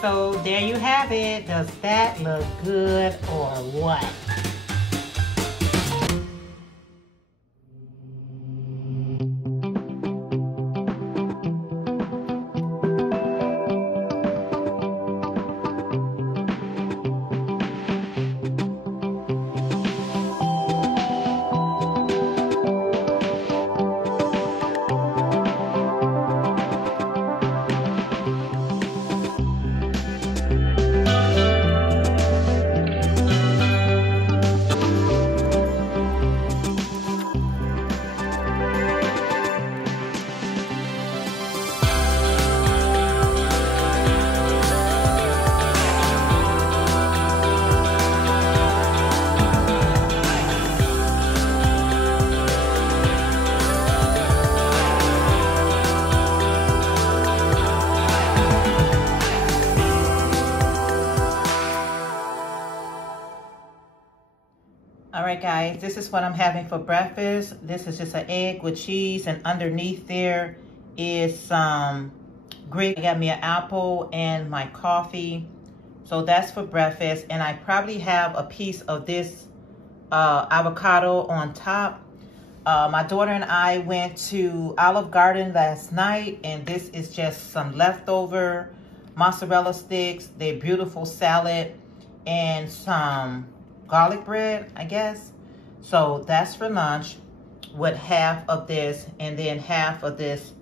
So there you have it. Does that look good or what? All right, guys, this is what I'm having for breakfast. This is just an egg with cheese, and underneath there is some grits. I got me an apple and my coffee. So that's for breakfast, and I probably have a piece of this avocado on top. My daughter and I went to Olive Garden last night, and this is just some leftover mozzarella sticks, their beautiful salad, and some garlic bread, I guess. So that's for lunch with half of this, and then half of this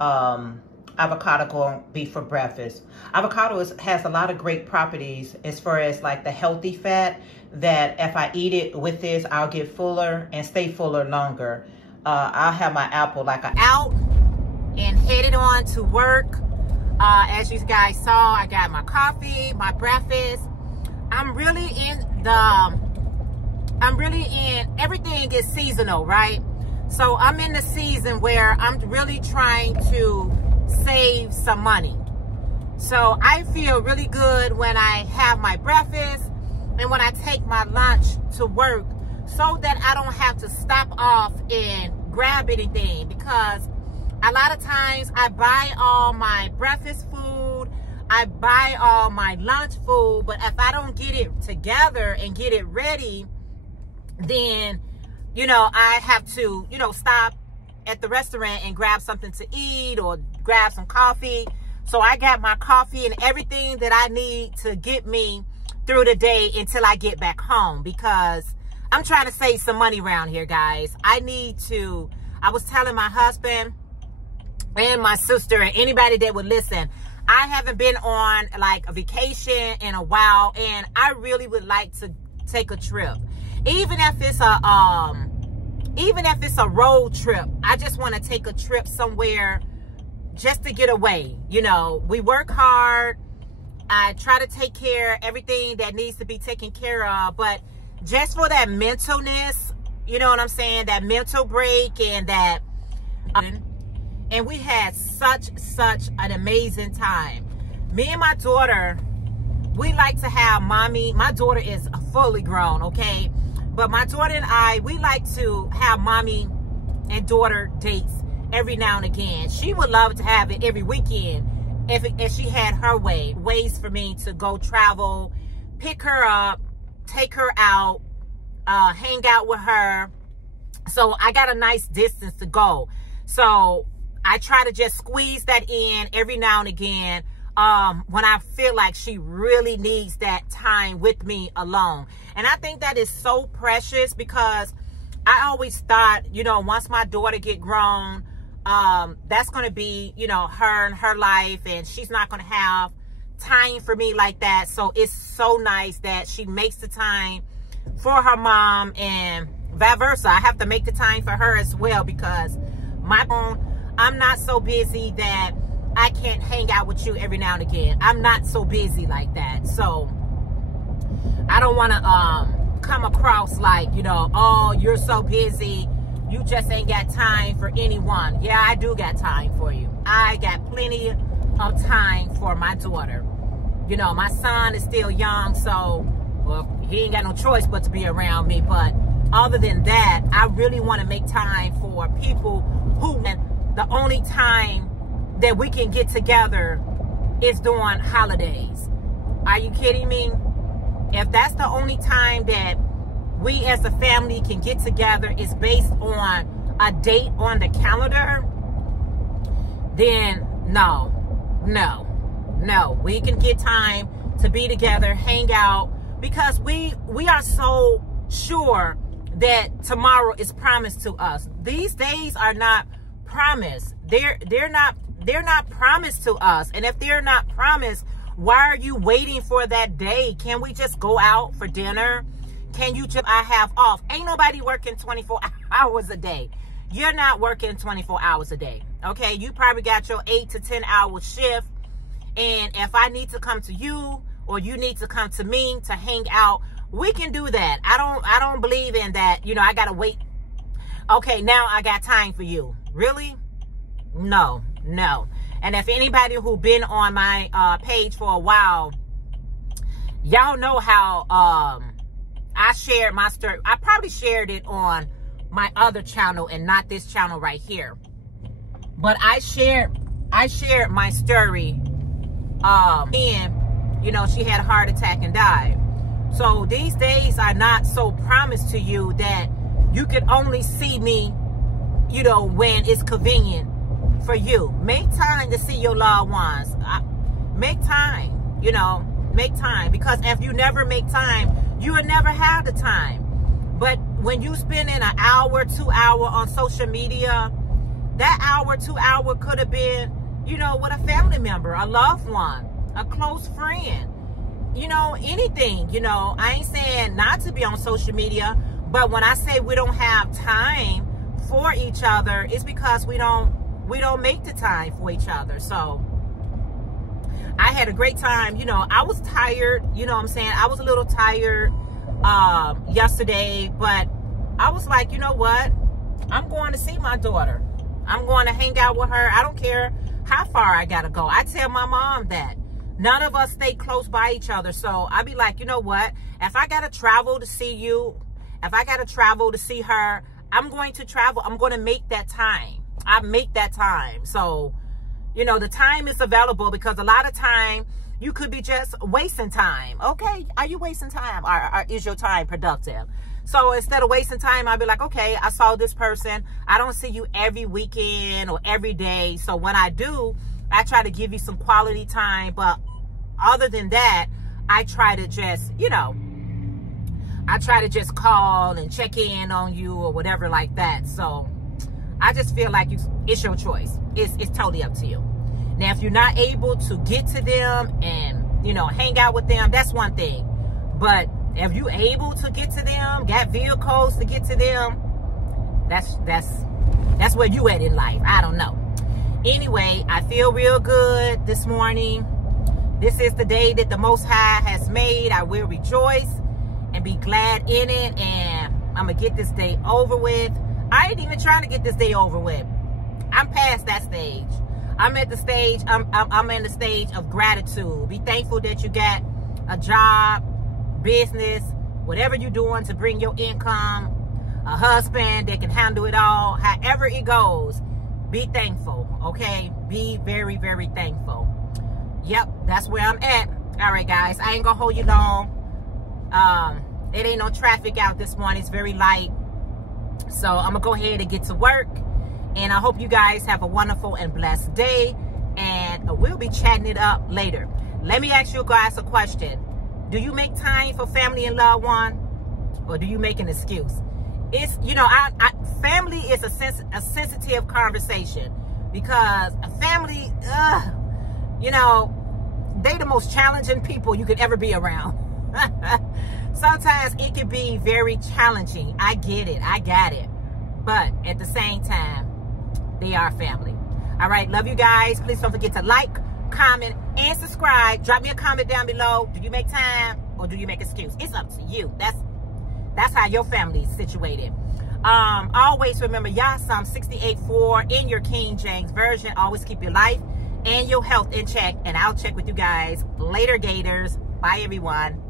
avocado going to be for breakfast. Avocado has a lot of great properties as far as like the healthy fat, that if I eat it with this, I'll get fuller and stay fuller longer. I'll have my apple like out and headed on to work. As you guys saw, I got my coffee, my breakfast. I'm really in everything is seasonal, right? So I'm in the season where I'm really trying to save some money. So I feel really good when I have my breakfast and when I take my lunch to work, so that I don't have to stop off and grab anything, because a lot of times I buy all my breakfast food, I buy all my lunch food, but if I don't get it together and get it ready, then, you know, I have to, you know, stop at the restaurant and grab something to eat or grab some coffee. So I got my coffee and everything that I need to get me through the day until I get back home, because I'm trying to save some money around here, guys. I was telling my husband and my sister and anybody that would listen, I haven't been on like a vacation in a while, and I really would like to take a trip. Even if it's a road trip, I just want to take a trip somewhere just to get away. You know, we work hard. I try to take care of everything that needs to be taken care of, but just for that mentalness, you know what I'm saying? That mental break, and that, and we had such an amazing time. Me and my daughter, we like to have mommy. My daughter is fully grown, okay? But my daughter and I, we like to have mommy and daughter dates every now and again. She would love to have it every weekend if she had her ways for me to go travel, pick her up, take her out, hang out with her. So I got a nice distance to go. So I try to just squeeze that in every now and again when I feel like she really needs that time with me alone. And I think that is so precious, because I always thought, you know, once my daughter get grown, that's going to be, you know, her and her life, and she's not going to have time for me like that. So it's so nice that she makes the time for her mom, and vice versa. I have to make the time for her as well, because I'm not so busy that I can't hang out with you every now and again. I'm not so busy like that. So I don't want to come across like, you know, oh, you're so busy, you just ain't got time for anyone. Yeah, I do got time for you. I got plenty of time for my daughter. You know, my son is still young, so, well, he ain't got no choice but to be around me. But other than that, I really want to make time for people who, the only time that we can get together is during holidays. Are you kidding me? If that's the only time that we as a family can get together is based on a date on the calendar, then no. We can get time to be together, hang out, because we are so sure that tomorrow is promised to us. These days are not promised. They're not promised to us. And if they're not promised, why are you waiting for that day? Can we just go out for dinner? Can you just, I have off. Ain't nobody working 24 hours a day. You're not working 24 hours a day. Okay, you probably got your 8 to 10 hour shift. And if I need to come to you or you need to come to me to hang out, we can do that. I don't believe in that, you know, I gotta wait. Okay, now I got time for you. Really? No. And if anybody who been on my page for a while, y'all know how I shared my story. I probably shared it on my other channel and not this channel right here. But I shared my story. And, you know, she had a heart attack and died. So these days are not so promised to you that you can only see me, you know, when it's convenient for you. Make time to see your loved ones. Make time, you know, make time. Because if you never make time, you will never have the time. But when you spend an hour, 2 hours on social media, that hour, 2 hours could have been, you know, with a family member, a loved one, a close friend, you know, anything. You know, I ain't saying not to be on social media, but when I say we don't have time for each other, it's because we don't make the time for each other. So I had a great time. You know, I was tired, you know what I'm saying? I was a little tired yesterday, but I was like, you know what? I'm going to see my daughter. I'm going to hang out with her. I don't care how far I gotta go. I tell my mom that none of us stay close by each other. So I be like, you know what? If I gotta travel to see you, if I gotta travel to see her, I'm going to travel. I'm going to make that time. I make that time. So, you know, the time is available, because a lot of time you could be just wasting time. Okay, are you wasting time? Or is your time productive? So instead of wasting time, I'll be like, okay, I saw this person. I don't see you every weekend or every day. So when I do, I try to give you some quality time. But other than that, I try to just, you know, I try to just call and check in on you or whatever like that. So I just feel like it's your choice. It's totally up to you. Now, if you're not able to get to them and, you know, hang out with them, that's one thing. But if you're able to get to them, got vehicles to get to them, that's where you at in life. I don't know. Anyway, I feel real good this morning. This is the day that the Most High has made. I will rejoice and be glad in it. And I'm going to get this day over with. I ain't even trying to get this day over with. I'm past that stage. I'm at the stage, I'm in the stage of gratitude. Be thankful that you got a job, business, whatever you're doing to bring your income, a husband that can handle it all. However it goes, be thankful, okay? Be very, very thankful. Yep, that's where I'm at. All right, guys, I ain't gonna hold you long. It ain't no traffic out this morning. It's very light. So I'm gonna go ahead and get to work. And I hope you guys have a wonderful and blessed day. And we'll be chatting it up later. Let me ask you guys a question. Do you make time for family and loved one? Or do you make an excuse? It's, you know, family is a sensitive conversation. Because a family, you know, they the most challenging people you could ever be around. Sometimes it can be very challenging. I get it. I got it. But at the same time, they are family. All right. Love you guys. Please don't forget to like, comment, and subscribe. Drop me a comment down below. Do you make time or do you make excuse? It's up to you. That's how your family is situated. Always remember, y'all, Psalm 68:4 in your King James Version. Always keep your life and your health in check. And I'll check with you guys later, Gators. Bye, everyone.